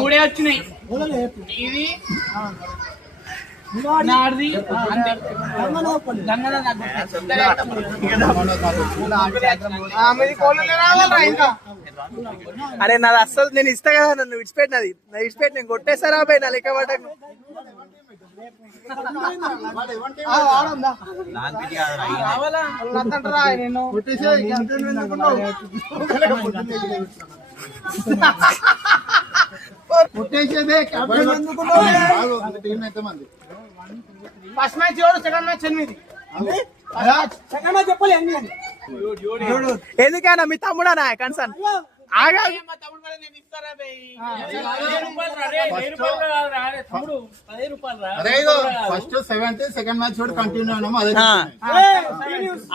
మూడే వచ్చినాయి. అరే నాది అస్సలు నేను ఇస్తా కదా, నన్ను విడిచిపెట్టినది విడిచిపెట్టి నేను కొట్టేస్తారా అబ్బాయి నా లెక్క పడ్డాను. First match 7, second match 8. ఎందుకన్నా మీ తమ్ముడా కన్సర్న్ ఆగా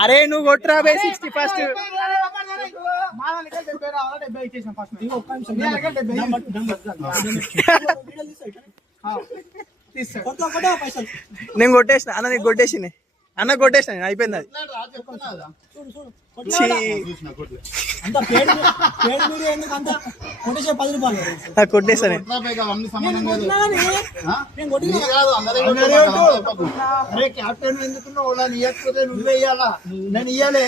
అరే నువ్వు కొట్టురా బే 61st. నేను కొట్టేసిన అన్న, నీకు కొట్టేసిన అన్న, కొట్టేసిన నేను, అయిపోయింది అది. కొట్టేసాను క్యాప్టెన్ ఎందుకున్నావు? ఇవ్వకపోతే నువ్వే ఇయ్యాలా, నేను ఇయ్యాలే.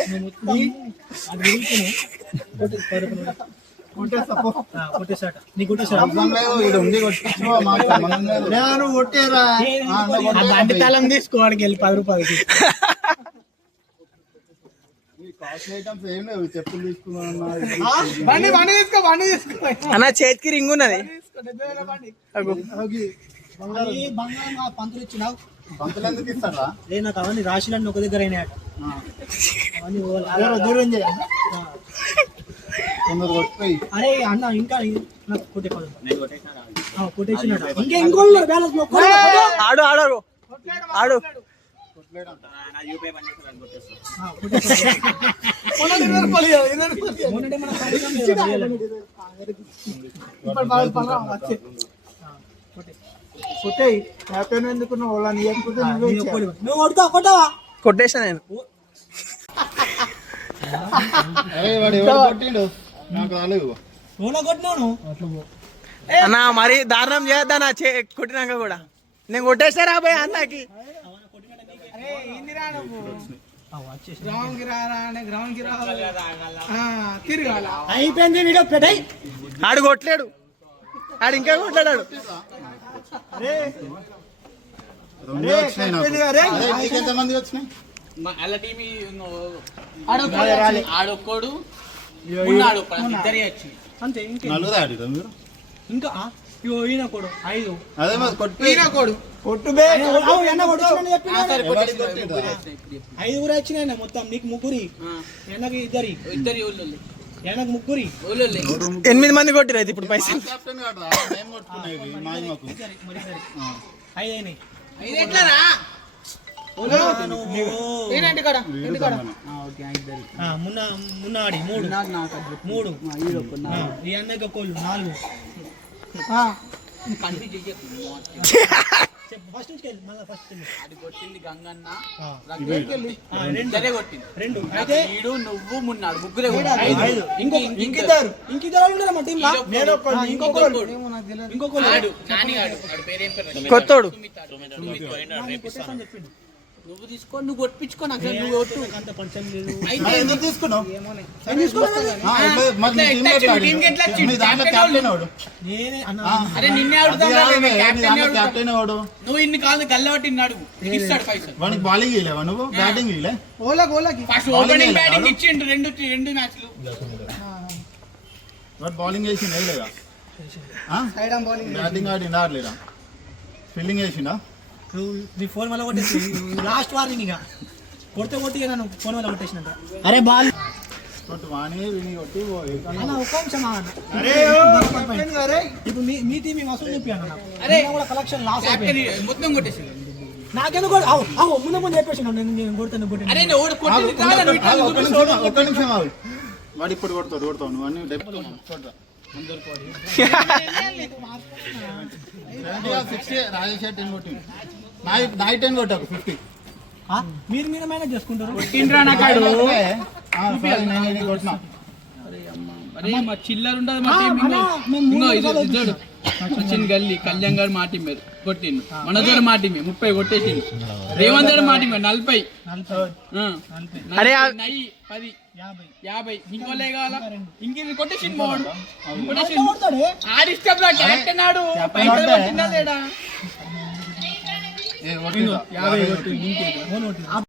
తాళం తీసుకోవాడికి వెళ్ళి 10 రూపాయలకి. అన్న చేతికి రింగ్ ఉన్నది. పంతులు ఇచ్చినావు, పంతులు ఎందుకు ఇస్తారా? నాకు అవన్నీ రాశులన్నీ ఒక దగ్గర అయినాయట. దూరం చేయాలి. అరే అన్న ఇంకా నాకు కొట్టేసినాడు. ఇంకా ఇంకో ఆడు ఆడు ఆడు కొట్టేసా నేను. అన్నా మరి దారుణం చేయొద్దా నా కొట్టినాక కూడా. నేను కొట్టేసారా అబ్బాయి అన్నకి. అయిపోయింది వీడియో పెట్టాయి. ఆడు కొట్టలేడు, ఆడు ఇంకా కొట్లాడాడు. ఆడొక్కడు ఇంకా ఈయన కొడు 5 5 వచ్చినాయి మొత్తం. నీకు 3, ఎనకు 2, ఎనకు 3, 8 మంది కొట్టిరు. అయితే ఇప్పుడు పైసలు 5 అయినాయి. మున్నాడి 3, ఈ అన్నకి 4. కొట్టింది గంగన్న, 2. నువ్వు మున్నాడు, ముగ్గురే. కొత్తోడు నువ్వు తీసుకో, నువ్వు కొట్టించుకో. నాకు నువ్వు కొట్టు. అరే నిన్నే నువ్వు ఇన్ని కాదు గల్లబట్టి అడుగు, ఇస్తాడు పైసలు. బాలింగ్ ఇలేవా నువ్వు? బ్యాటింగ్ ఇలే. ఫస్ట్ ఓపెనింగ్ బ్యాటింగ్ ఇచ్చిండు 2 మ్యాచ్లు. బౌలింగ్ వేసిండు బ్యాటింగ్ ఆడిండు ఆడలేదా? ఫీల్డింగ్ వేసిండా? 4 మళ్ళీ కొట్టేసి లాస్ట్ వార్నింగ్. ఇక కొట్టి నన్ను 4 మళ్ళీ కొట్టేసినంత. అరే బాల్ ఇప్పుడు మీ టీం అసలు చెప్పాను కూడా కలెక్షన్ లాస్ మొత్తం కొట్టేసి నాకెందుకు ముందు చెప్పేసి నేను కొడతాను. ఒక్క నిమిషం వాడు ఇప్పుడు కొడతావు నువ్వు అన్ని రాజేష్ 10 కొట్టింది. 10 కొట్టావు 50. మీరు మీరు మేనేజ్ చేసుకుంటారు. కొట్టిండ్రా నాకాడు. కొట్టినా అరే మా చిల్లర ఉండదు మా టీం ఇంకో ఇద్దరు సచిన్ గల్లీ కళ్యాణ్ గారు మా టీం మీద కొట్టిండు, మనోజర్ మా టీం 30 కొట్టేసిండు, రేవంత్ గారు మా టీం 40 అరే 10 50 50 ఇంకోలే కావాలా ఇంక కొట్టేసిండు మోడు కొట్టేసిండు. ఆడిస్టప్ లో క్యాప్టెన్ ఆడు పైసలు కొట్టిందా లేడా? 50 కొట్టిండు.